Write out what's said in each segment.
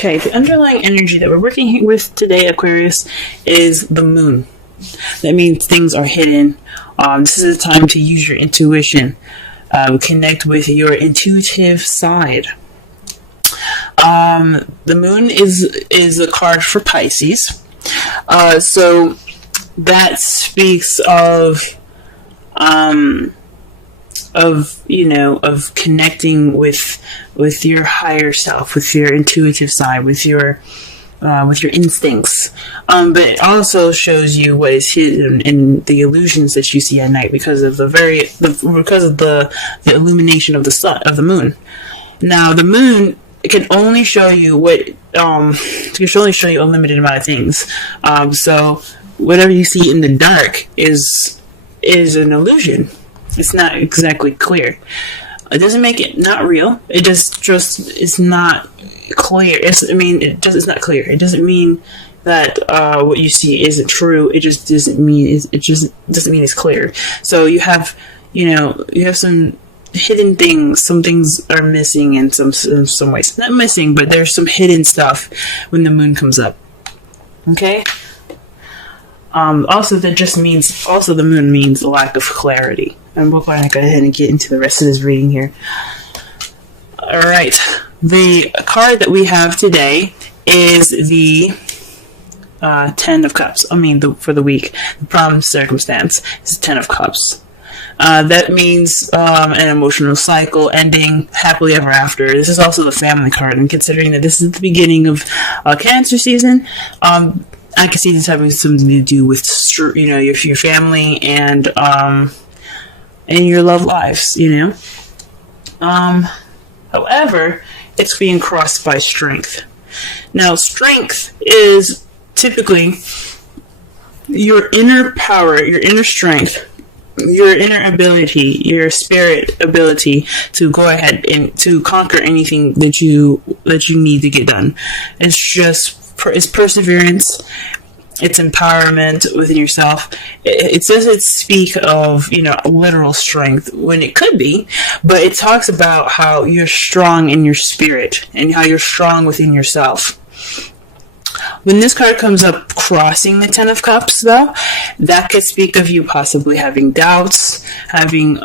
Okay, the underlying energy that we're working with today, Aquarius, is the moon. That means things are hidden. This is a time to use your intuition, connect with your intuitive side. The moon is a card for Pisces, so that speaks of connecting with your higher self, with your intuitive side, with your instincts. But it also shows you what is hidden in the illusions that you see at night because of the illumination of the moon. Now, the moon can only show you a limited amount of things. So whatever you see in the dark is an illusion. It's not exactly clear. It doesn't make it not real. It just it's not clear. It's not clear. It doesn't mean that what you see isn't true. It just doesn't mean it's clear. So you have some hidden things. Some things are missing in some ways. Not missing, but there's some hidden stuff when the moon comes up. Okay. Also, the moon means a lack of clarity. And we're going to go ahead and get into the rest of this reading here. Alright, the card that we have today is the Ten of Cups. For the week, the problem circumstance is the Ten of Cups. That means an emotional cycle ending happily ever after. This is also the family card, and considering that this is the beginning of Cancer season, I can see this having something to do with your family and your love lives. However, it's being crossed by strength. Now, strength is typically your inner power, your inner strength, your inner ability, your spirit ability to go ahead and to conquer anything that you need to get done. It's perseverance. It's empowerment within yourself. It doesn't speak of, literal strength when it could be, but it talks about how you're strong in your spirit and how you're strong within yourself. When this card comes up crossing the Ten of Cups, though, that could speak of you possibly having doubts, having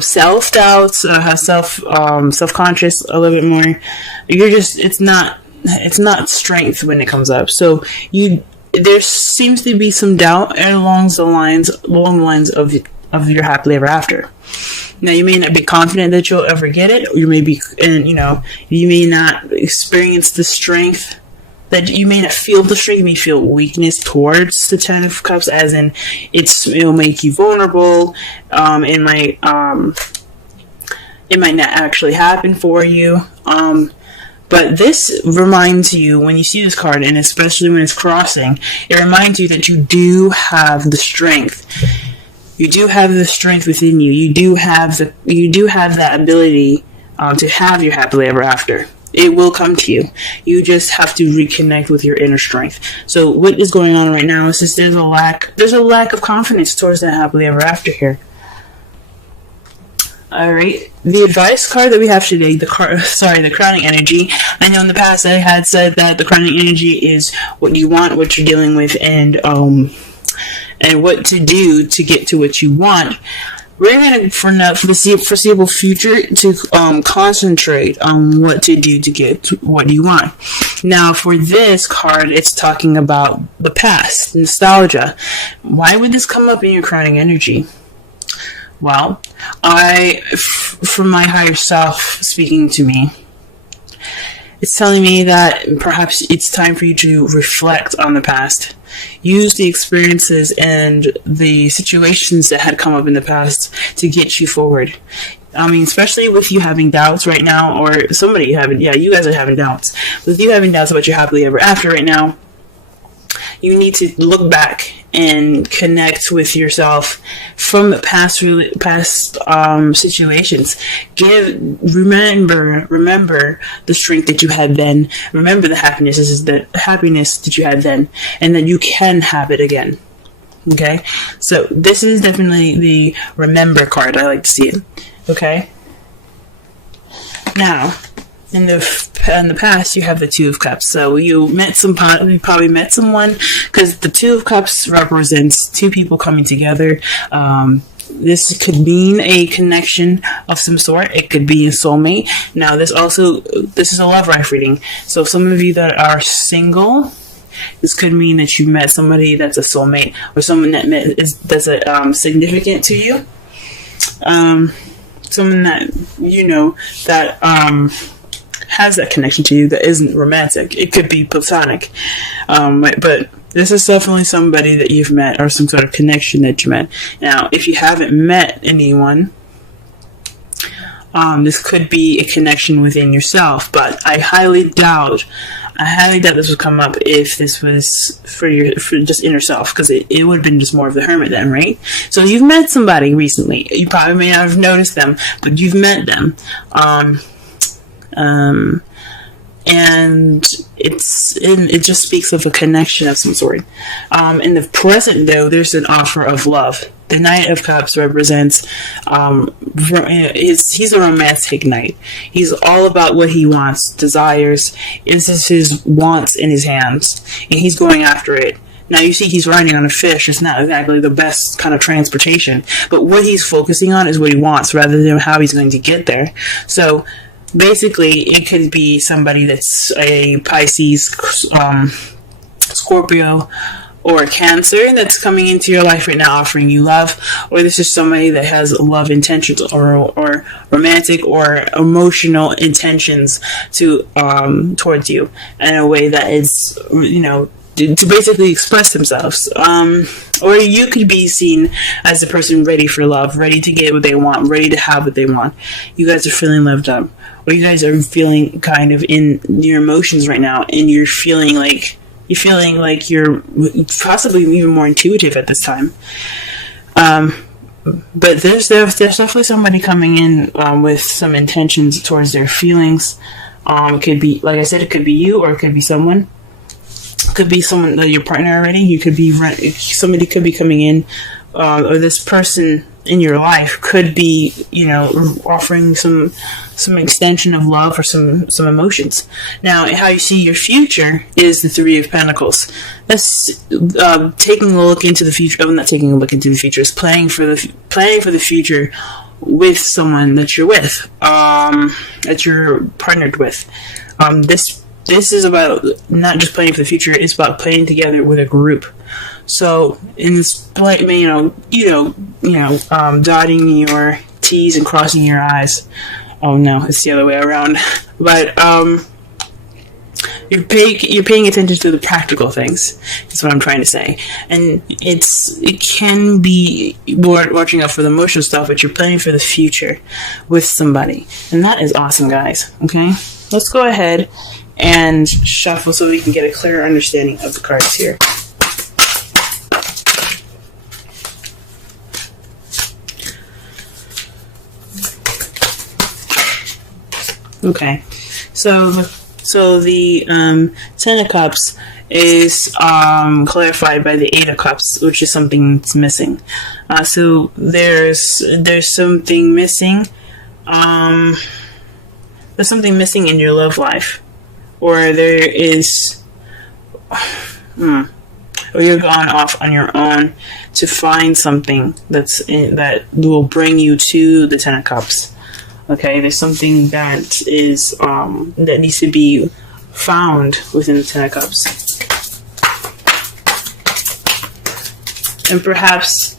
self-doubts, self-conscious a little bit more. It's not strength when it comes up. So there seems to be some doubt along the lines of your happily ever after. Now, you may not be confident that you'll ever get it, or you may not experience the strength. That you may not feel the strength. You may feel weakness towards the Ten of Cups, as in it'll make you vulnerable. It might not actually happen for you. But this reminds you, when you see this card, and especially when it's crossing, it reminds you that you do have the strength. You do have the strength within you. You do have that ability to have your happily ever after. It will come to you. You just have to reconnect with your inner strength. So what is going on right now is just there's a lack of confidence towards that happily ever after here. Alright, the advice card that we have today, the crowning energy. I know in the past I had said that the crowning energy is what you want, what you're dealing with, and what to do to get to what you want. We're going to, for the foreseeable future, to concentrate on what to do to get what you want. Now, for this card, it's talking about the past, nostalgia. Why would this come up in your crowning energy? Well, from my higher self speaking to me, it's telling me that perhaps it's time for you to reflect on the past. Use the experiences and the situations that had come up in the past to get you forward. Especially with you having doubts right now, or you guys are having doubts. With you having doubts about your happily ever after right now, you need to look back and connect with yourself from the past situations. Remember the strength that you had then. Remember the happiness that you had then, and that you can have it again. Okay, so this is definitely the remember card. I like to see it. Okay. Now, in the in the past, you have the Two of Cups. So you probably met someone, because the Two of Cups represents two people coming together. This could mean a connection of some sort. It could be a soulmate. Now, this is a love life reading. So some of you that are single, this could mean that you met somebody that's a soulmate, or someone that's significant to you. Someone that that has that connection to you that isn't romantic. It could be platonic, but this is definitely somebody that you've met, or some sort of connection that you met. Now, if you haven't met anyone, this could be a connection within yourself, but I highly doubt this would come up if this was for just inner self, because it would have been just more of the hermit then, right? So you've met somebody recently. You probably may not have noticed them, but you've met them. And it just speaks of a connection of some sort. In the present, though, there's an offer of love. The Knight of Cups represents, he's a romantic knight. He's all about what he wants, desires. This is his wants in his hands, and he's going after it. Now, you see he's riding on a fish. It's not exactly the best kind of transportation, but what he's focusing on is what he wants, rather than how he's going to get there. So, basically, it could be somebody that's a Pisces, Scorpio, or a Cancer that's coming into your life right now offering you love, or this is somebody that has love intentions, or romantic or emotional intentions towards you in a way that is, to basically express themselves. Or you could be seen as a person ready for love, ready to get what they want, ready to have what they want. You guys are feeling loved up, or you guys are feeling kind of in your emotions right now, and you're feeling like you're possibly even more intuitive at this time. But there's definitely somebody coming in with some intentions towards their feelings. It could be, like I said, it could be you, or it could be someone. Could be someone, your partner already. You could be somebody could be coming in, or this person in your life could be, offering some extension of love, or some emotions. Now, how you see your future is the Three of Pentacles. That's taking a look into the future. I'm not taking a look into the future. It's planning for the future with someone that you're with, that you're partnered with. This is about not just planning for the future, it's about playing together with a group. So, in this, dotting your T's and crossing your I's. Oh no, it's the other way around. But, you're paying attention to the practical things. That's what I'm trying to say. And it can be watching out for the emotional stuff, but you're planning for the future with somebody. And that is awesome, guys. Okay? Let's go ahead and shuffle so we can get a clearer understanding of the cards here. Okay, so the Ten of Cups is clarified by the Eight of Cups, which is something that's missing. So there's something missing. There's something missing in your love life. Or there is, or you're going off on your own to find something that will bring you to the Ten of Cups. Okay, there's something that is that needs to be found within the Ten of Cups, and perhaps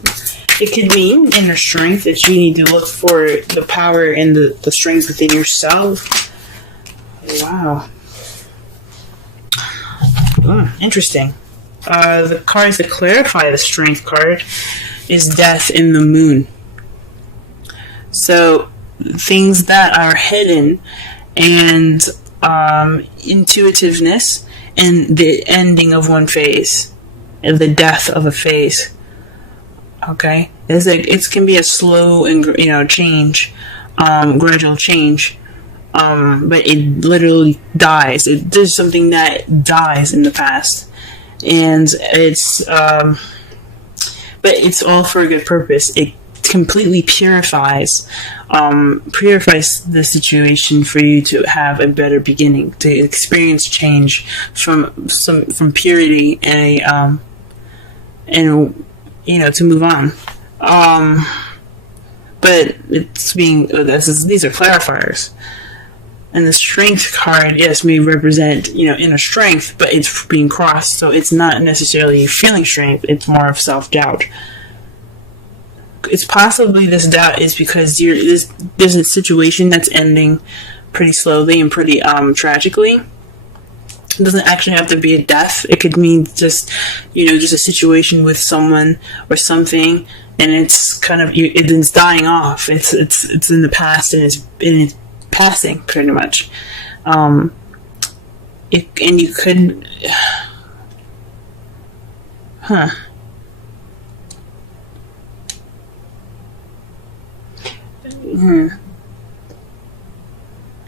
it could mean inner strength, that you need to look for the power and the strength within yourself. Wow. Interesting. The cards that clarify the strength card is Death in the Moon. So, things that are hidden, and intuitiveness, and the ending of one phase, and the death of a phase. Okay? It can be a slow and change, gradual change. But it literally dies. There's something that dies in the past, and but it's all for a good purpose. It completely purifies the situation for you to have a better beginning, to experience change from purity and to move on. But these are clarifiers. And the strength card, yes, may represent, inner strength, but it's being crossed, so it's not necessarily feeling strength, it's more of self-doubt. It's possibly this doubt is because there's a situation that's ending pretty slowly and pretty tragically. It doesn't actually have to be a death. It could mean just a situation with someone or something, and it's kind of it's dying off. It's in the past, and it's passing pretty much. And you could,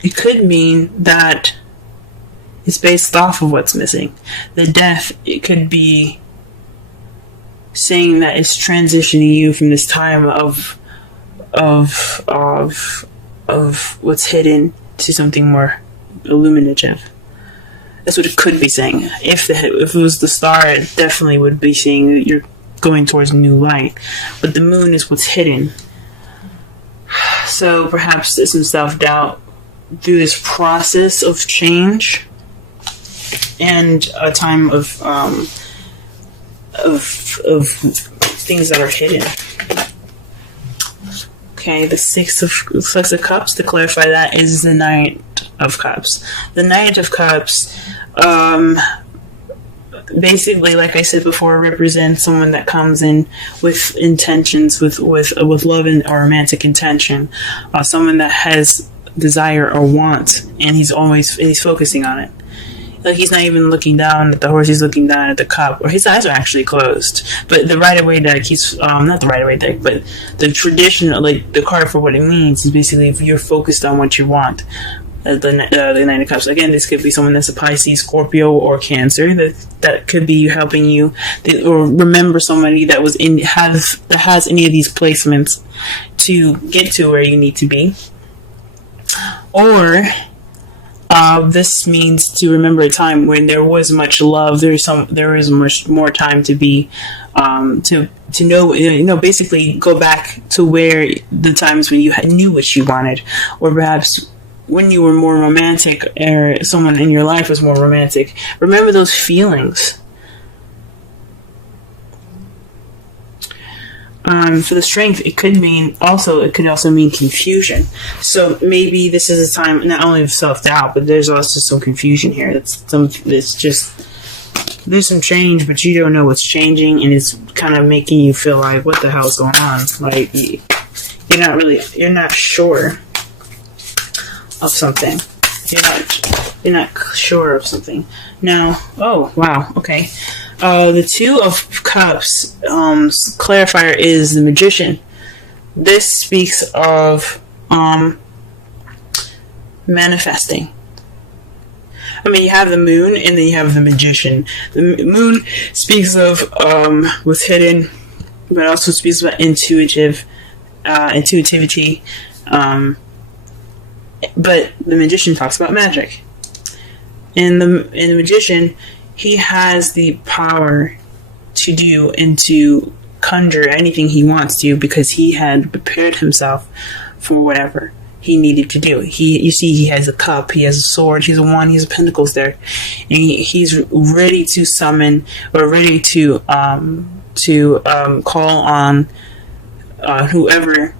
It could mean that it's based off of what's missing. The death, it could be saying that it's transitioning you from this time of what's hidden to something more illuminative. That's what it could be saying. If it was the star, it definitely would be saying that you're going towards new light. But the moon is what's hidden. So perhaps there's some self-doubt through this process of change and a time of things that are hidden. Okay, the Six of Cups, to clarify that, is the Knight of Cups. The Knight of Cups, basically, like I said before, represents someone that comes in with intentions, with love and or romantic intention. Someone that has desire or want, and he's focusing on it. Like, he's not even looking down at the horse, he's looking down at the cup, or his eyes are actually closed. But the Rider-Waite deck, not the Rider-Waite deck, but the traditional, like, the card for what it means is basically if you're focused on what you want. The Knight of Cups. Again, this could be someone that's a Pisces, Scorpio, or Cancer. That could be helping you, or remember somebody that has any of these placements to get to where you need to be. Or this means to remember a time when there was much love. There is much more time to be to know. Basically, go back to where the times when you knew what you wanted, or perhaps when you were more romantic, or someone in your life was more romantic. Remember those feelings. For the Strength, it could also mean confusion. So maybe this is a time not only of self-doubt, but there's also some confusion here. There's some change, but you don't know what's changing, and it's kind of making you feel like, what the hell's going on? Like, you're not sure of something. You're not sure of something. Now, oh wow, okay. The Two of Cups clarifier is the Magician. This speaks of manifesting. I mean, you have the Moon, and then you have the Magician. The Moon speaks of what's hidden, but also speaks about intuitivity. But the Magician talks about magic. And the Magician, he has the power to do and to conjure anything he wants to, because he had prepared himself for whatever he needed to do. He has a cup, he has a sword, he has a wand, he has pentacles there, and he's ready to summon, or ready to call on whoever,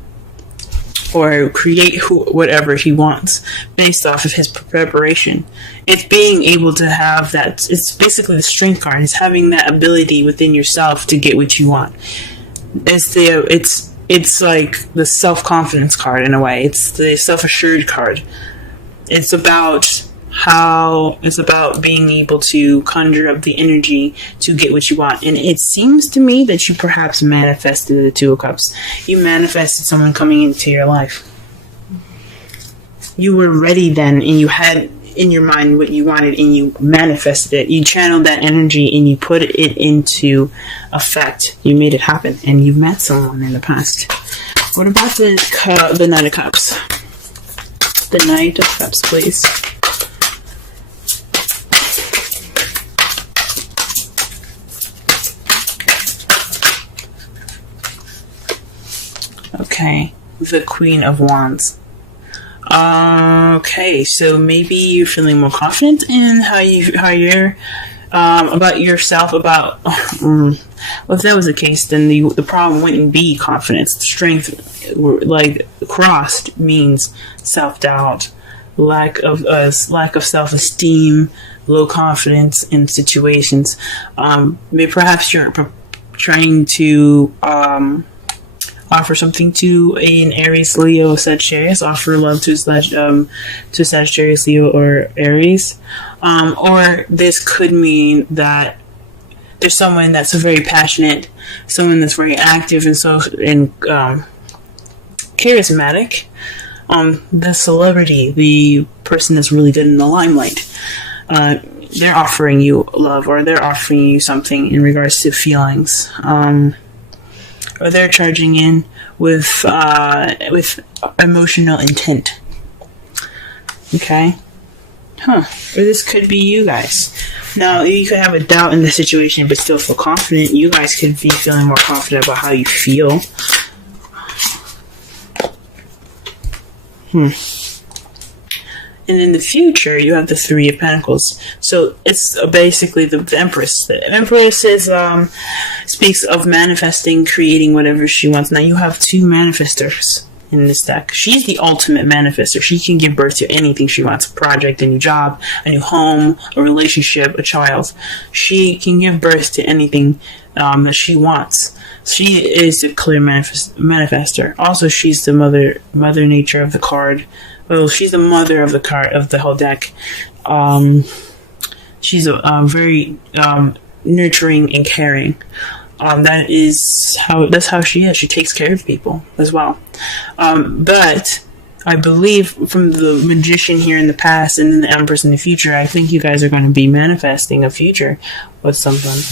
or create whatever he wants based off of his preparation. It's being able to have that. It's basically the Strength card. It's having that ability within yourself to get what you want. It's like the self-confidence card in a way. It's the self-assured card. It's about being able to conjure up the energy to get what you want. And it seems to me that you perhaps manifested the Two of Cups. You manifested someone coming into your life. You were ready then, and you had in your mind what you wanted, and you manifested it. You channeled that energy, and you put it into effect. You made it happen, and you met someone in the past. What about the Knight of Cups? The Knight of Cups, please. Okay, the Queen of Wands. Okay, so maybe you're feeling more confident in how you're about yourself. About well, if that was the case, then the problem wouldn't be confidence. Strength, like crossed, means self-doubt, lack of self-esteem, low confidence in situations. Maybe perhaps you're trying to offer something to an Aries, Leo, Sagittarius. Offer love to Sagittarius, Leo, or Aries. Or this could mean that there's someone that's very passionate, someone that's very active and charismatic. The celebrity, the person that's really good in the limelight. They're offering you love, or they're offering you something in regards to feelings. Or they're charging in with emotional intent. Okay? Or this could be you guys. Now, you could have a doubt in the situation, but still feel confident. You guys could be feeling more confident about how you feel. And in the future, you have the Three of Pentacles. So it's basically the Empress. The Empress speaks of manifesting, creating whatever she wants. Now you have two manifestors in this deck. She's the ultimate manifester. She can give birth to anything she wants. A project, a new job, a new home, a relationship, a child. She can give birth to anything that she wants. She is the clear manifester. Also, she's the mother nature of the card. Well, she's the mother of the card of the whole deck. She's very nurturing and caring. That's how she is. She takes care of people as well. But I believe from the Magician here in the past and then the Empress in the future, I think you guys are going to be manifesting a future with something.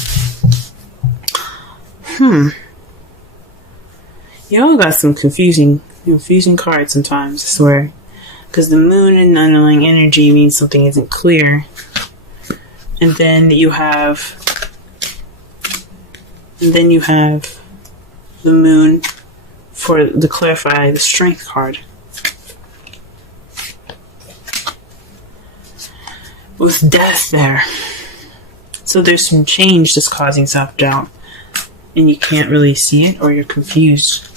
You all got some confusing cards sometimes, I swear. Because the Moon and underlying energy means something isn't clear. And then you have the Moon to clarify the Strength card. With Death there. So there's some change that's causing self-doubt. And you can't really see it, or you're confused.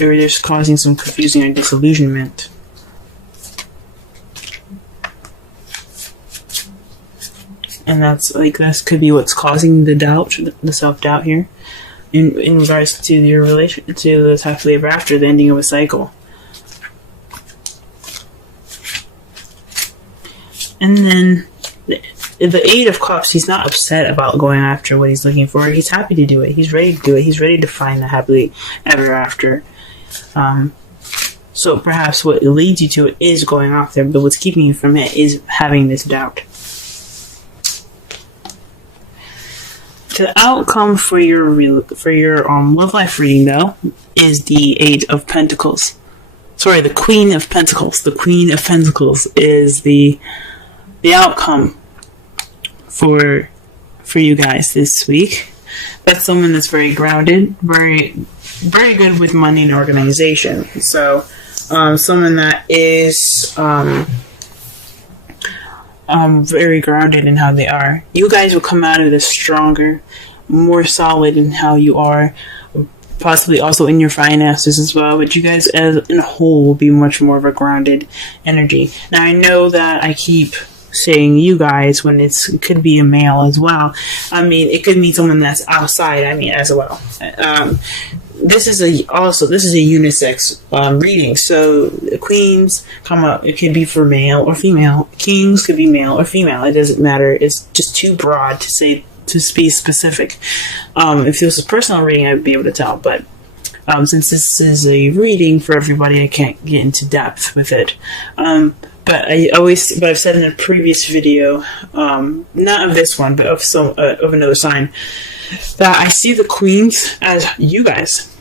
Or there's causing some confusing or disillusionment. And that could be what's causing the doubt, the self-doubt here, in regards to your relation, to the happily ever after, the ending of a cycle. And then the Eight of Cups, he's not upset about going after what he's looking for. He's happy to do it. He's ready to do it. He's ready to find the happily ever after. So perhaps what leads you to it is going off there, but what's keeping you from it is having this doubt. The outcome for your love life reading, though, is the Eight of Pentacles. Sorry, the Queen of Pentacles. The Queen of Pentacles is the outcome for you guys this week. That's someone that's very grounded, very good with money and organization. So, someone that is very grounded in how they are. You guys will come out of this stronger, more solid in how you are, possibly also in your finances as well, but you guys as in a whole will be much more of a grounded energy. Now, I know that I keep saying you guys when it could be a male as well. I mean, it could mean someone that's outside, as well. This is a unisex reading, so the queens come up. It could be for male or female. Kings could be male or female. It doesn't matter. It's just too broad to be specific. If this was a personal reading, I'd be able to tell. But since this is a reading for everybody, I can't get into depth with it. But I've said in a previous video, not of this one, but of another sign, that I see the queens as you guys.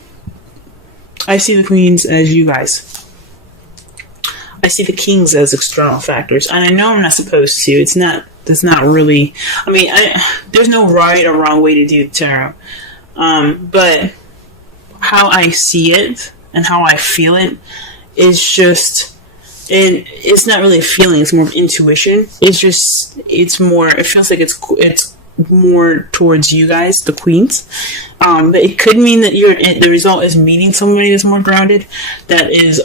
I see the queens as you guys. I see the kings as external factors, and I know I'm not supposed to. That's not really. I mean, there's no right or wrong way to do tarot, but how I see it and how I feel it is just, and it's not really a feeling. It's more of intuition. It's more. It feels like it's more towards you guys, the queens. But it could mean that the result is meeting somebody that's more grounded, that is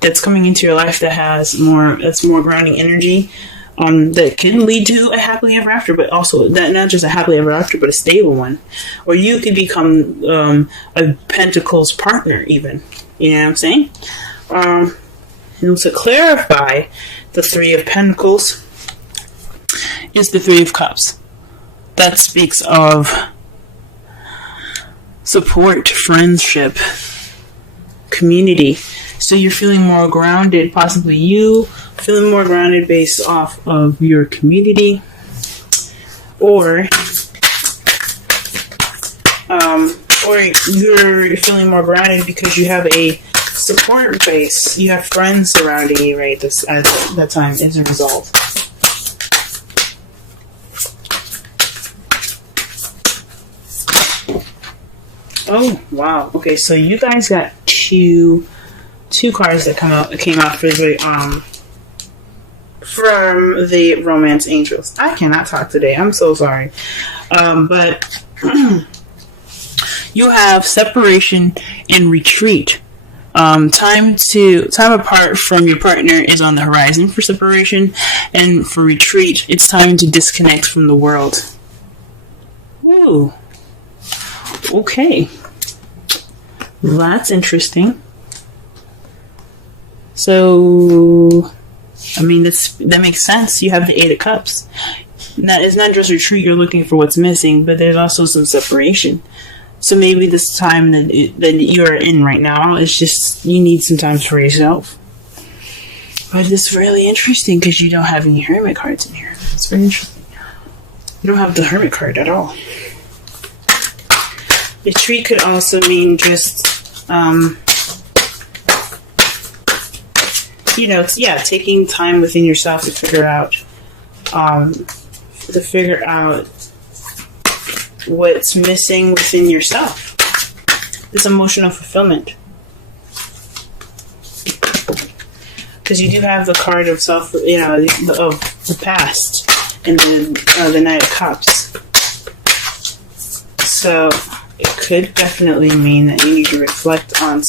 that's coming into your life that's more grounding energy, that can lead to a happily ever after, but also that not just a happily ever after, but a stable one. Or you could become a Pentacles partner, even. You know what I'm saying? And to clarify, the Three of Pentacles is the Three of Cups. That speaks of support, friendship, community. So you're feeling more grounded, possibly you feeling more grounded based off of your community, or you're feeling more grounded because you have a support base. You have friends surrounding you, right? At that time as a result. Oh wow! Okay, so you guys got two cards that came out for the from the Romance Angels. I cannot talk today. I'm so sorry, but you have separation and retreat. Time apart from your partner is on the horizon for separation, and for retreat, it's time to disconnect from the world. Woo. Okay. That's interesting. So, I mean, that makes sense. You have the Eight of Cups. Now, it's not just retreat, you're looking for what's missing, but there's also some separation. So maybe this time that you're in right now is just, you need some time for yourself. But it's really interesting because you don't have any Hermit cards in here. It's very interesting. You don't have the Hermit card at all. Retreat could also mean just, taking time within yourself to figure out what's missing within yourself. This emotional fulfillment. Because you do have the card of of the past and the Knight of Cups. So it could definitely mean that you need to reflect on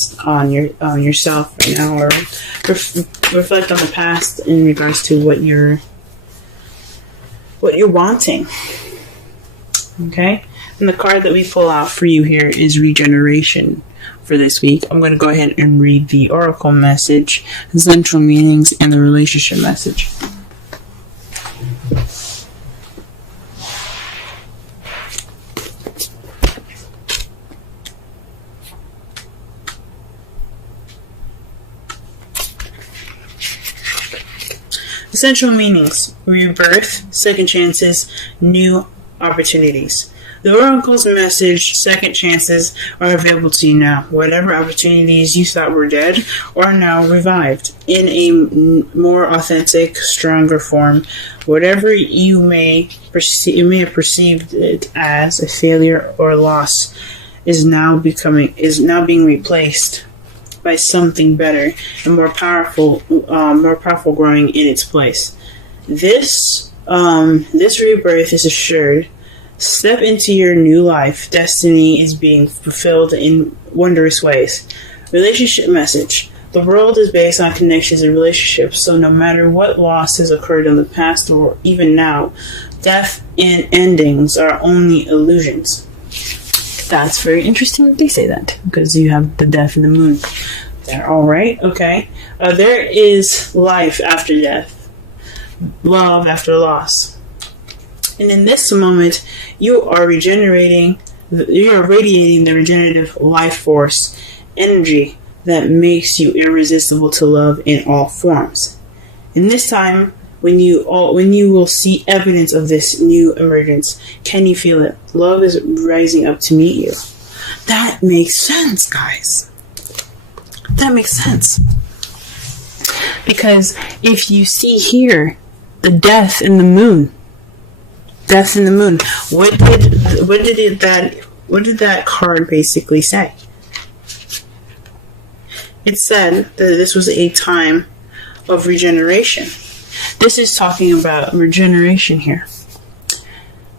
yourself right now, or reflect on the past in regards to what you're wanting. Okay, and the card that we pull out for you here is regeneration for this week. I'm going to go ahead and read the oracle message, the central meanings, and the relationship message. Essential meanings: rebirth, second chances, new opportunities. The oracle's message: second chances are available to you now. Whatever opportunities you thought were dead are now revived in a more authentic, stronger form. Whatever you may have perceived it as a failure or loss is now being replaced by something better and more powerful growing in its place. This rebirth is assured. Step into your new life. Destiny is being fulfilled in wondrous ways. Relationship message: the world is based on connections and relationships, so no matter what loss has occurred in the past or even now, death and endings are only illusions. That's very interesting that they say that, because you have the death and the moon there. Alright, okay. There is life after death, love after loss. And in this moment, you are radiating the regenerative life force energy that makes you irresistible to love in all forms. In this time, when you will see evidence of this new emergence, can you feel it? Love is rising up to meet you. That makes sense, guys. That makes sense. Because if you see here, the death in the moon. Death in the moon. What did that card basically say? It said that this was a time of regeneration. This is talking about regeneration here.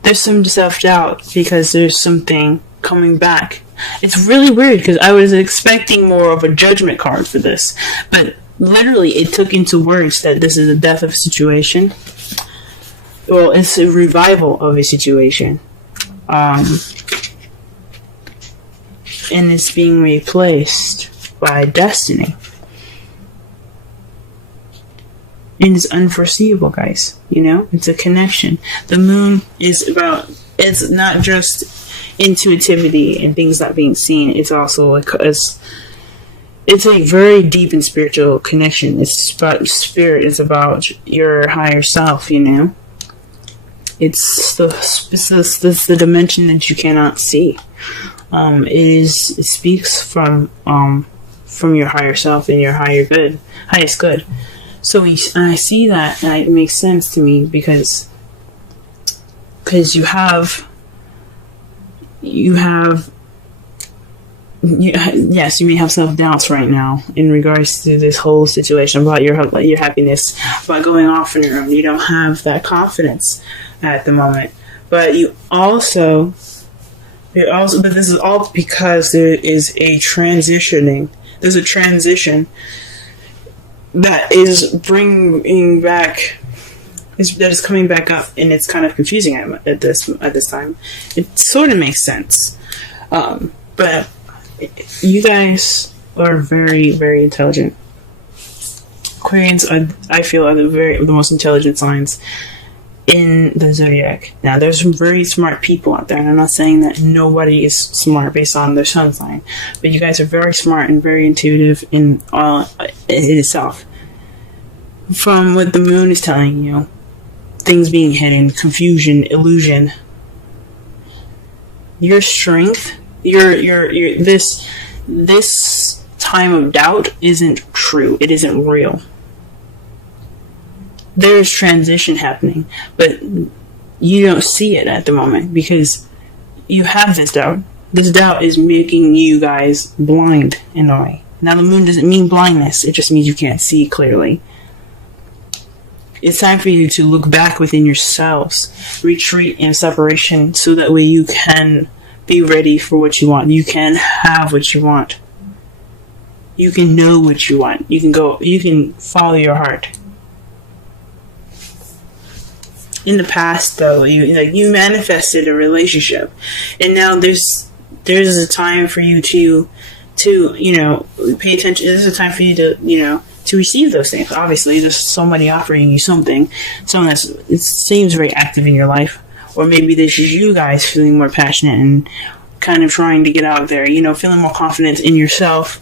There's some self-doubt because there's something coming back. It's really weird because I was expecting more of a judgment card for this. But literally it took into words that this is a death of a situation. Well, it's a revival of a situation. And it's being replaced by destiny. And it's unforeseeable, guys. You know, it's a connection. The moon is about, it's not just intuitivity and things not being seen. It's also like, it's a very deep and spiritual connection. It's about spirit. It's about your higher self, you know. It's the dimension that you cannot see. It speaks from your higher self and your highest good. So I see that, and it makes sense to me because you may have self-doubts right now in regards to this whole situation about your happiness, about going off on your own. You don't have that confidence at the moment, but but this is all because there is a transitioning. There's a transition that is bringing back, that is coming back up, and it's kind of confusing at this time. It sort of makes sense, but you guys are very, very intelligent. Aquarians, I feel, are the most intelligent signs in the zodiac. Now, there's some very smart people out there, and I'm not saying that nobody is smart based on their sun sign, but you guys are very smart and very intuitive in itself. From what the moon is telling you, things being hidden, confusion, illusion, your strength, this time of doubt isn't true. It isn't real. There's transition happening, but you don't see it at the moment because you have this doubt. This doubt is making you guys blind in a way. Now, the moon doesn't mean blindness. It just means you can't see clearly. It's time for you to look back within yourselves, retreat in separation, so that way you can be ready for what you want. You can have what you want. You can know what you want. You can follow your heart. In the past, though, you manifested a relationship, and now there's a time for you to pay attention. There's a time for you to receive those things. Obviously, there's somebody offering you something, someone it seems very active in your life, or maybe this is you guys feeling more passionate and kind of trying to get out there. Feeling more confident in yourself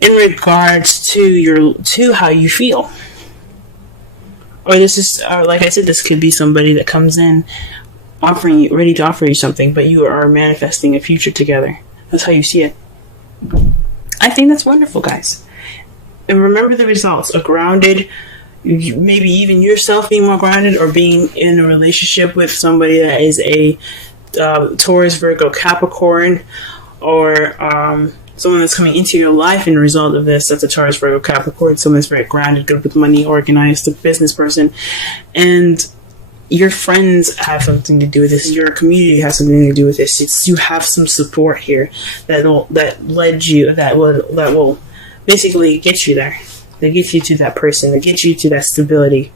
in regards to how you feel. Or this is, like I said, this could be somebody that comes in ready to offer you something, but you are manifesting a future together. That's how you see it. I think that's wonderful, guys. And remember the results. A grounded, maybe even yourself being more grounded, or being in a relationship with somebody that is a Taurus, Virgo, Capricorn, or someone that's coming into your life in a result of this. That's a Taurus, Virgo, Capricorn. Someone that's very grounded, good with money, organized, a business person. And your friends have something to do with this. Your community has something to do with this. You have some support here that will basically get you there. That gets you to that person. That gets you to that stability.